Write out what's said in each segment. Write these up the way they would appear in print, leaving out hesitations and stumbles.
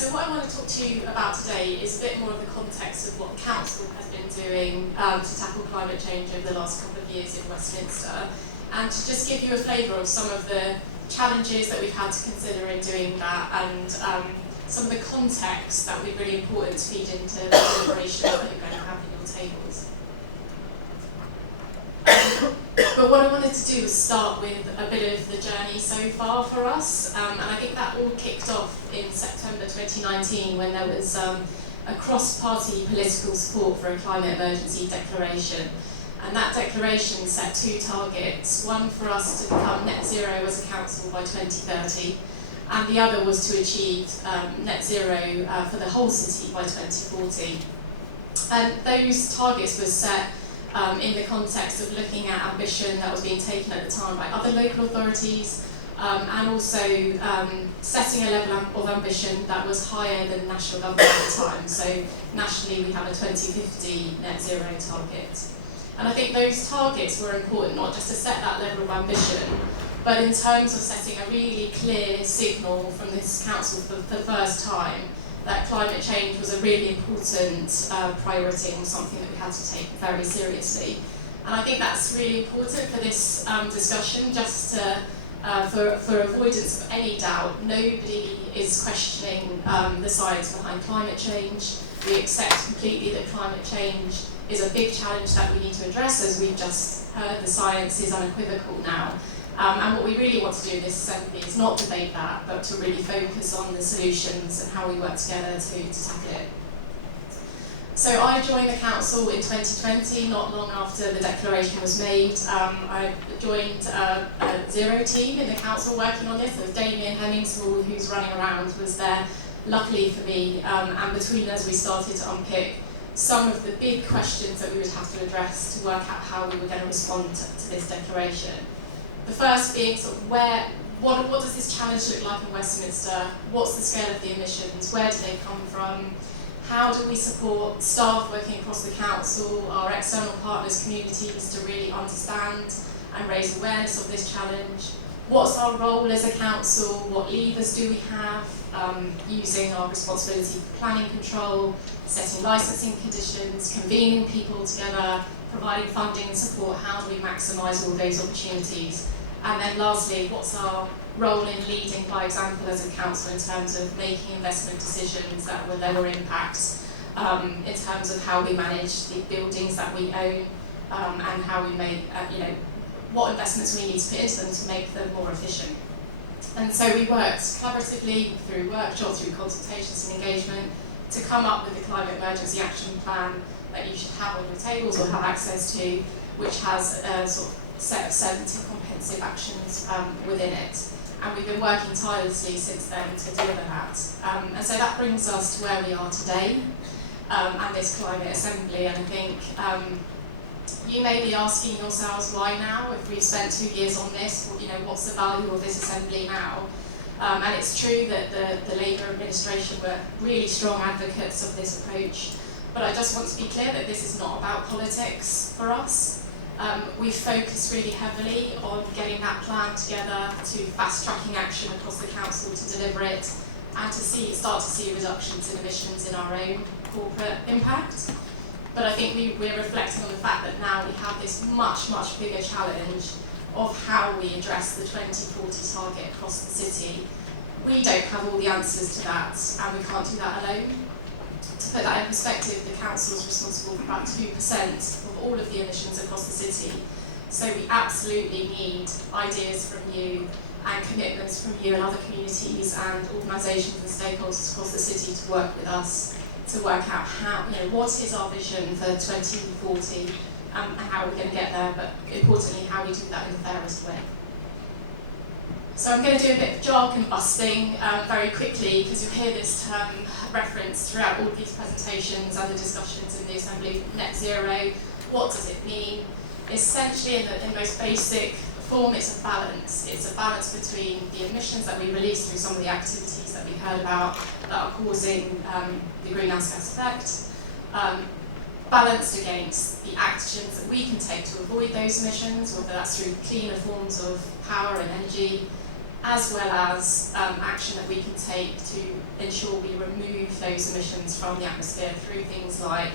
So what I want to talk to you about today is a bit more of the context of what the Council has been doing to tackle climate change over the last couple of years in Westminster, and to just give you a flavour of some of the challenges that we've had to consider in doing that, and some of the context that will be really important to feed into the deliberations that you're going to have at your tables. But what I wanted to do was start with a bit of the journey so far for us, and I think that all kicked off in September 2019 when there was a cross-party political support for a climate emergency declaration. And that declaration set two targets, one for us to become net zero as a council by 2030, and the other was to achieve net zero for the whole city by 2040. And those targets were set in the context of looking at ambition that was being taken at the time by other local authorities, and also setting a level of ambition that was higher than national government at the time. So nationally we have a 2050 net zero target. And I think those targets were important not just to set that level of ambition, but in terms of setting a really clear signal from this council for the first time that climate change was a really important priority and something that we had to take very seriously. And I think that's really important for this discussion, just to, for avoidance of any doubt. Nobody is questioning the science behind climate change. We accept completely that climate change is a big challenge that we need to address. As we've just heard, the science is unequivocal now. And what we really want to do in this assembly is not debate that, but to really focus on the solutions and how we work together to tackle it. So I joined the council in 2020, not long after the declaration was made. I joined a Zero team in the council working on this. There was Damien Hemmingshall, who's running around, was there, luckily for me, and between us we started to unpick some of the big questions that we would have to address to work out how we were going to respond to this declaration. The first being sort of what does this challenge look like in Westminster? What's the scale of the emissions? Where do they come from? How do we support staff working across the council, our external partners, communities to really understand and raise awareness of this challenge? What's our role as a council? What levers do we have? Using our responsibility for planning control, setting licensing conditions, convening people together, providing funding and support. How do we maximise all those opportunities? And then lastly, what's our role in leading by example as a council in terms of making investment decisions that will lower impacts, in terms of how we manage the buildings that we own, and how we make, what investments we need to put into them to make them more efficient. And so we worked collaboratively through workshops, through consultations and engagement to come up with the Climate Emergency Action Plan that you should have on your tables or have access to, which has a sort of set of 70 comprehensive actions within it. And we've been working tirelessly since then to deliver that. And so that brings us to where we are today, and this climate assembly. And I think you may be asking yourselves, why now? If we've spent 2 years on this, what's the value of this assembly now? And it's true that the Labour administration were really strong advocates of this approach. But I just want to be clear that this is not about politics for us. We've focused really heavily on getting that plan together, to fast-tracking action across the council to deliver it, and to start to see reductions in emissions in our own corporate impact. But I think we're reflecting on the fact that now we have this much, much bigger challenge of how we address the 2040 target across the city. We don't have all the answers to that, and we can't do that alone. To put that in perspective, the council is responsible for about 2% of all of the emissions across the city. So we absolutely need ideas from you and commitments from you and other communities and organisations and stakeholders across the city to work with us to work out how, what is our vision for 2040 and how we're going to get there, but importantly, how we do that in the fairest way. So I'm going to do a bit of jargon busting very quickly, because you'll hear this term referenced throughout all of these presentations and the discussions in the Assembly. Net zero, what does it mean? Essentially, in the most basic form, it's a balance. It's a balance between the emissions that we release through some of the activities that we heard about that are causing the greenhouse gas effect, balanced against the actions that we can take to avoid those emissions, whether that's through cleaner forms of power and energy, as well as action that we can take to ensure we remove those emissions from the atmosphere through things like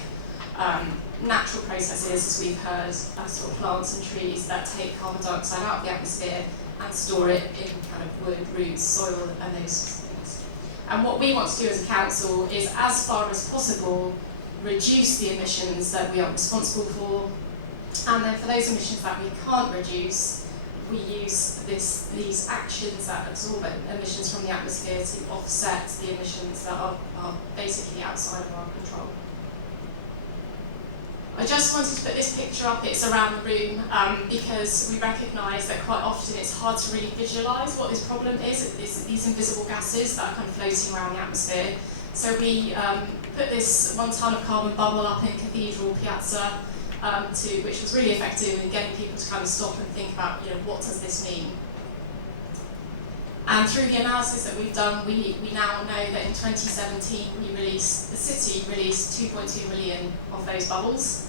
natural processes, as we've heard, sort of plants and trees that take carbon dioxide out of the atmosphere and store it in kind of wood, roots, soil, and those sorts of things. And what we want to do as a council is, as far as possible, reduce the emissions that we are responsible for, and then for those emissions that we can't reduce, we use these actions that absorb emissions from the atmosphere to offset the emissions that are basically outside of our control. I just wanted to put this picture up. It's around the room because we recognise that quite often it's hard to really visualise what this problem is. It's these invisible gases that are kind of floating around the atmosphere. So we put this 1 tonne of carbon bubble up in Cathedral Piazza, which was really effective in getting people to kind of stop and think about, what does this mean? And through the analysis that we've done, we now know that in 2017 the city released 2.2 million of those bubbles,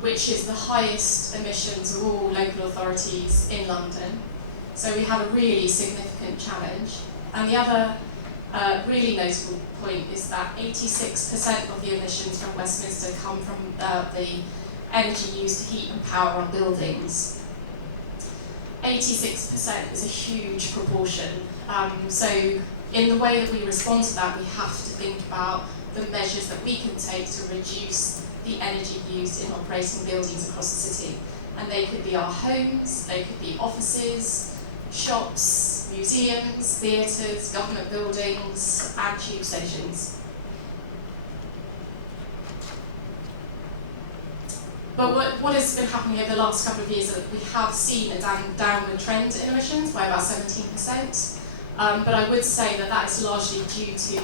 which is the highest emissions of all local authorities in London. So we have a really significant challenge. And the other really notable point is that 86% of the emissions from Westminster come from the energy used to heat and power our buildings. 86% is a huge proportion. So in the way that we respond to that, we have to think about the measures that we can take to reduce the energy used in operating buildings across the city. And they could be our homes, they could be offices, shops, museums, theatres, government buildings, and tube stations. But what has been happening over the last couple of years is that we have seen a downward trend in emissions by about 17%. But I would say that that is largely due to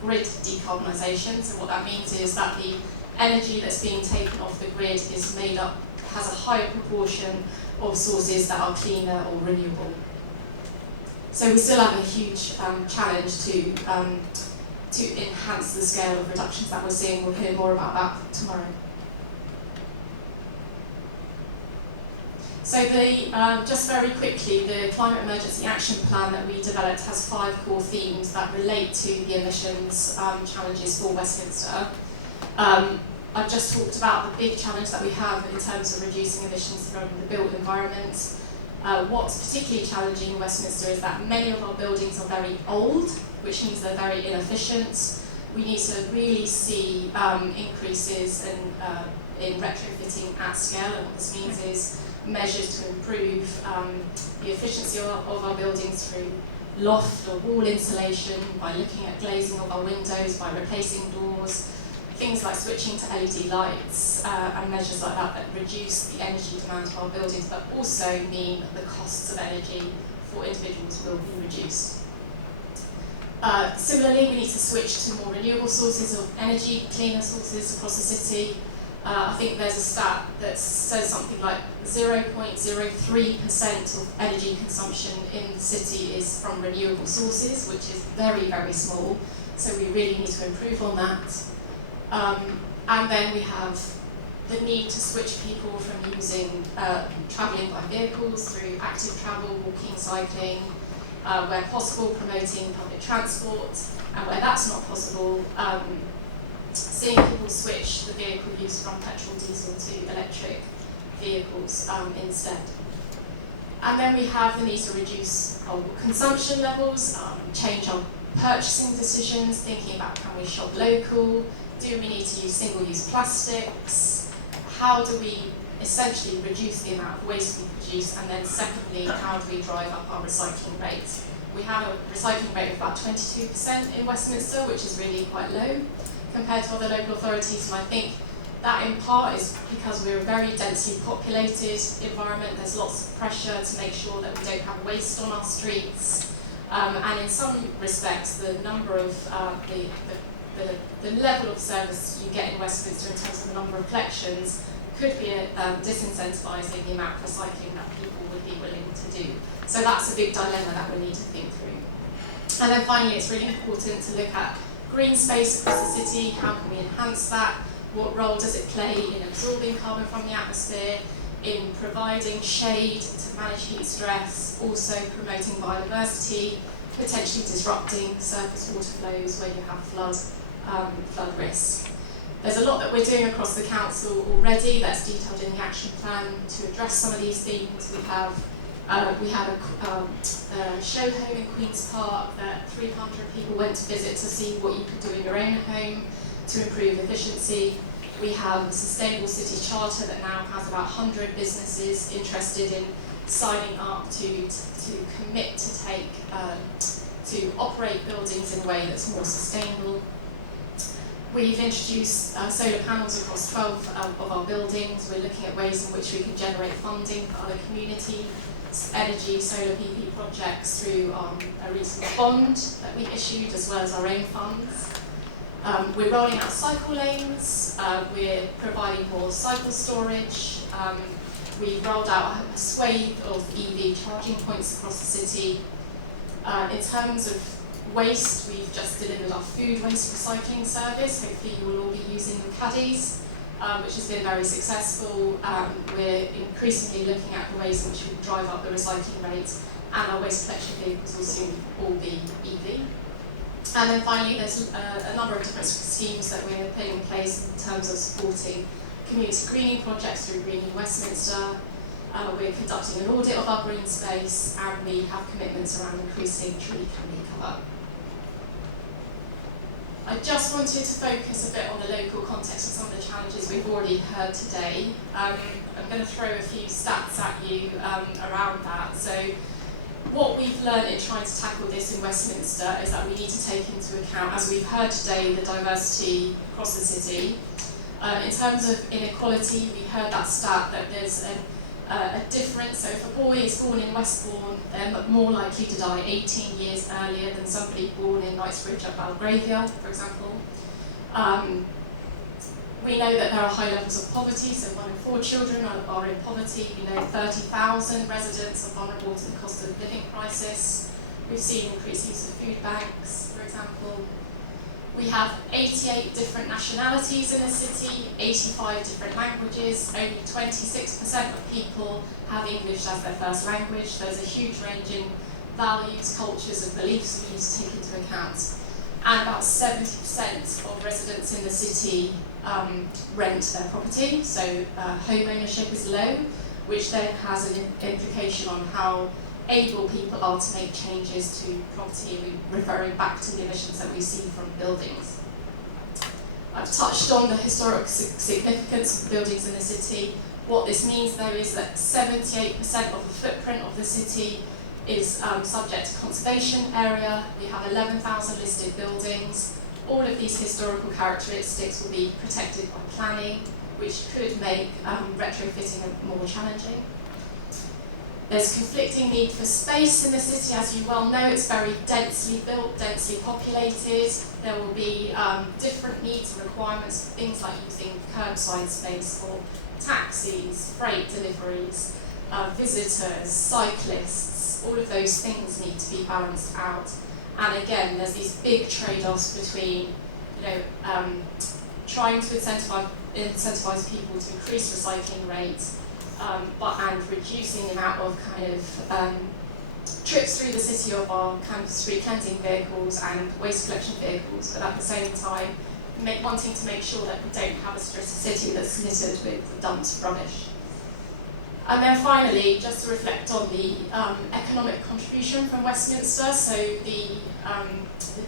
grid decarbonisation. So what that means is that the energy that's being taken off the grid has a higher proportion of sources that are cleaner or renewable. So we still have a huge challenge to enhance the scale of reductions that we're seeing. We'll hear more about that tomorrow. So just very quickly, the Climate Emergency Action Plan that we developed has 5 core themes that relate to the emissions challenges for Westminster. I've just talked about the big challenge that we have in terms of reducing emissions from the built environment. What's particularly challenging in Westminster is that many of our buildings are very old, which means they're very inefficient. We need to really see increases in retrofitting at scale, and what this means is measures to improve the efficiency of our buildings through loft or wall insulation, by looking at glazing of our windows, by replacing doors, things like switching to LED lights and measures like that reduce the energy demand of our buildings, but also mean that the costs of energy for individuals will be reduced. Similarly, we need to switch to more renewable sources of energy, cleaner sources across the city. I think there's a stat that says something like 0.03% of energy consumption in the city is from renewable sources, which is very, very small. So we really need to improve on that. And then we have the need to switch people from using travelling by vehicles through active travel, walking, cycling, where possible promoting public transport, and where that's not possible, seeing people switch the vehicle use from petrol, diesel to electric vehicles instead. And then we have the need to reduce our consumption levels, change our purchasing decisions, thinking about can we shop local, do we need to use single-use plastics, how do we essentially reduce the amount of waste we produce, and then secondly, how do we drive up our recycling rate? We have a recycling rate of about 22% in Westminster, which is really quite low compared to other local authorities, and I think that in part is because we're a very densely populated environment. There's lots of pressure to make sure that we don't have waste on our streets, and in some respects the number of the level of service you get in Westminster in terms of the number of collections could be disincentivising the amount of recycling that people would be willing to do. So that's a big dilemma that we need to think through. And then finally, it's really important to look at green space across the city. How can we enhance that? What role does it play in absorbing carbon from the atmosphere? in providing shade to manage heat stress, also promoting biodiversity, potentially disrupting surface water flows where you have flood risk. There's a lot that we're doing across the council already that's detailed in the action plan to address some of these themes. We had a show home in Queen's Park that 300 people went to visit to see what you could do in your own home to improve efficiency. We have a sustainable city charter that now has about 100 businesses interested in signing up to commit to to operate buildings in a way that's more sustainable. We've introduced solar panels across 12 of our buildings. We're looking at ways in which we can generate funding for other community energy solar PV projects through a recent bond that we issued, as well as our own funds. We're rolling out cycle lanes. We're providing more cycle storage. We've rolled out a swathe of EV charging points across the city. In terms of waste, we've just delivered our food waste recycling service. Hopefully you will all be using the caddies, which has been very successful. We're increasingly looking at the ways in which we drive up the recycling rate, and our waste collection vehicles will soon all be EV. And then finally, there's a number of different schemes that we're putting in place in terms of supporting community greening projects through Greening Westminster. We're conducting an audit of our green space, and we have commitments around increasing tree canopy cover. I just wanted to focus a bit on the local context and some of the challenges we've already heard today. I'm going to throw a few stats at you around that. So what we've learned in trying to tackle this in Westminster is that we need to take into account, as we've heard today, the diversity across the city. In terms of inequality, we heard that stat that there's a difference. So if a boy is born in Westbourne, they're more likely to die 18 years earlier than somebody born in Knightsbridge at Belgravia, for example. We know that there are high levels of poverty, so 1 in 4 children are in poverty. We know 30,000 residents are vulnerable to the cost of living crisis. We've seen increased use of food banks, for example. We have 88 different nationalities in the city, 85 different languages. Only 26% of people have English as their first language. There's a huge range in values, cultures, and beliefs we need to take into account. And about 70% of residents in the city rent their property, so home ownership is low, which then has an implication on how able people are to make changes to property, referring back to the emissions that we see from buildings. I've touched on the historic significance of buildings in the city. What this means, though, is that 78% of the footprint of the city is subject to conservation area. We have 11,000 listed buildings. All of these historical characteristics will be protected by planning, which could make retrofitting more challenging. There's conflicting need for space in the city. As you well know, it's very densely built, densely populated. There will be different needs and requirements for things like using curbside space for taxis, freight deliveries, visitors, cyclists. All of those things need to be balanced out. And again, there's these big trade-offs between, trying to incentivize people to increase recycling rates, and reducing the amount of trips through the city of our street cleansing vehicles and waste collection vehicles, but at the same time wanting to make sure that we don't have a city that's littered with dumped rubbish. And then finally, just to reflect on the economic contribution from Westminster, so the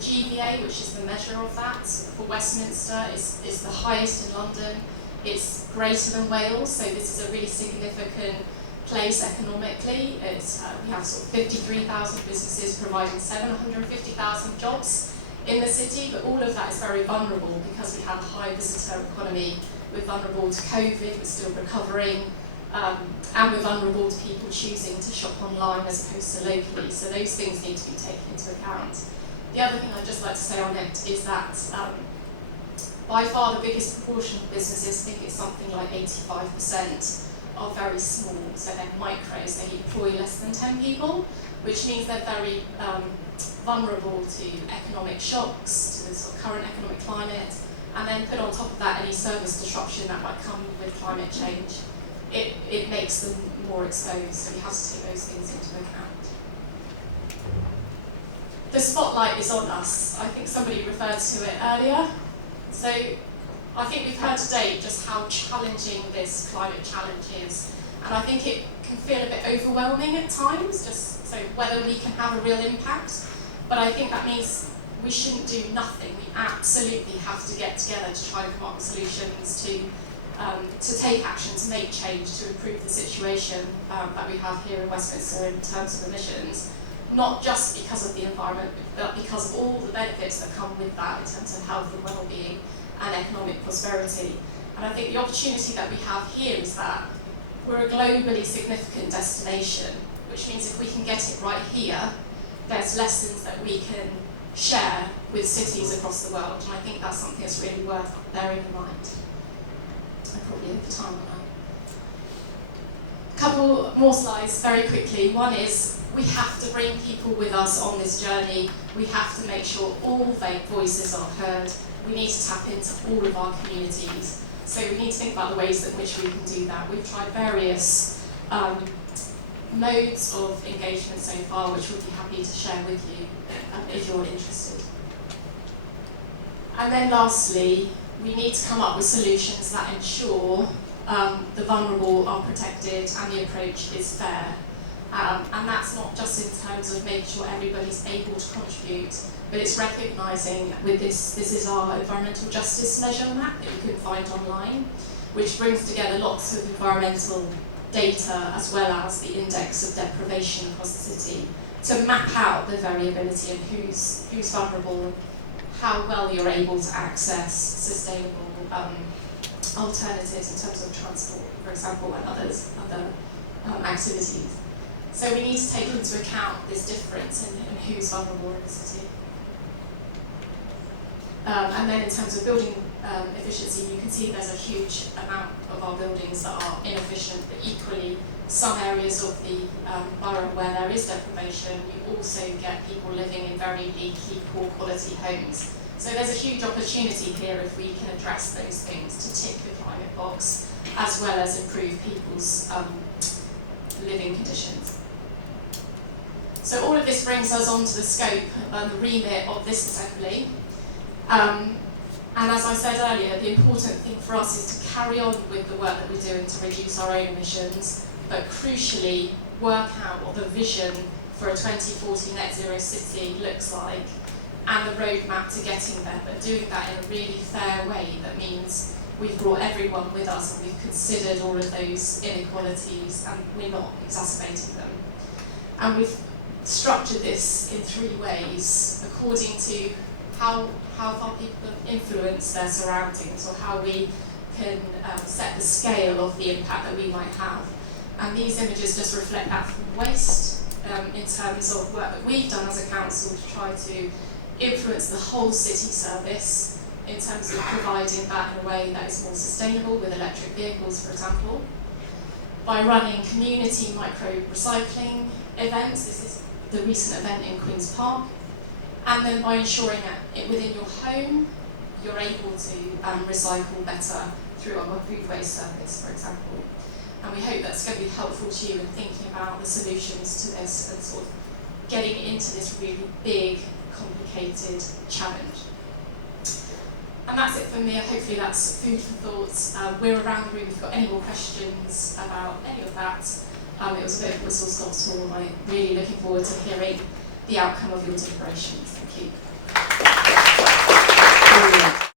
GVA, which is the measure of that for Westminster, is the highest in London. It's greater than Wales, so this is a really significant place economically. We have sort of 53,000 businesses providing 750,000 jobs in the city, but all of that is very vulnerable because we have a high visitor economy. We're vulnerable to COVID, we're still recovering, and we're vulnerable to people choosing to shop online as opposed to locally, so those things need to be taken into account. The other thing I'd just like to say on it is that by far the biggest proportion of businesses, I think it's something like 85%, are very small, so they're micros, they employ less than 10 people, which means they're very vulnerable to economic shocks, to the sort of current economic climate, and then put on top of that any service disruption that might come with climate change. it makes them more exposed. So we have to take those things into account. The spotlight is on us. I think somebody referred to it earlier. So I think we've heard today just how challenging this climate challenge is. And I think it can feel a bit overwhelming at times, just so whether we can have a real impact. But I think that means we shouldn't do nothing. We absolutely have to get together to try and come up with solutions to take action, to make change, to improve the situation that we have here in Westminster in terms of emissions. Not just because of the environment, but because of all the benefits that come with that in terms of health and well-being and economic prosperity. And I think the opportunity that we have here is that we're a globally significant destination, which means if we can get it right here, there's lessons that we can share with cities across the world. And I think that's something that's really worth bearing in mind. I'm probably over time on that. A couple more slides very quickly. One is we have to bring people with us on this journey. We have to make sure all voices are heard. We need to tap into all of our communities. So we need to think about the ways in which we can do that. We've tried various modes of engagement so far, which we'll be happy to share with you if you're interested. And then lastly, we need to come up with solutions that ensure the vulnerable are protected and the approach is fair. And that's not just in terms of making sure everybody's able to contribute, but it's recognising with this is our environmental justice measure map that you can find online, which brings together lots of environmental data as well as the index of deprivation across the city to map out the variability and who's vulnerable and how well you're able to access sustainable alternatives in terms of transport, for example, and other activities. So we need to take into account this difference in who's vulnerable in the city. And then in terms of building efficiency, you can see there's a huge amount of our buildings that are inefficient, but equally some areas of the borough where there is deprivation, you also get people living in very leaky, poor quality homes. So there's a huge opportunity here if we can address those things to tick the climate box, as well as improve people's living conditions. So all of this brings us on to the scope and the remit of this assembly. And as I said earlier, the important thing for us is to carry on with the work that we're doing to reduce our own emissions, but crucially work out what the vision for a 2040 net zero city looks like and the roadmap to getting there, but doing that in a really fair way that means we've brought everyone with us and we've considered all of those inequalities and we're not exacerbating them. And we've structured this in 3 ways according to how far people can influence their surroundings or how we can set the scale of the impact that we might have. And these images just reflect that from waste in terms of work that we've done as a council to try to influence the whole city service in terms of providing that in a way that is more sustainable with electric vehicles, for example. By running community micro-recycling events, this is the recent event in Queen's Park, and then by ensuring that within your home, you're able to recycle better through our food waste service, for example. And we hope that's going to be helpful to you in thinking about the solutions to this and sort of getting into this really big, complicated challenge. And that's it for me. Hopefully that's food for thought. We're around the room if you've got any more questions about any of that. It was a bit of a whistle-stop tour. I'm really looking forward to hearing the outcome of your deliberations. Thank you.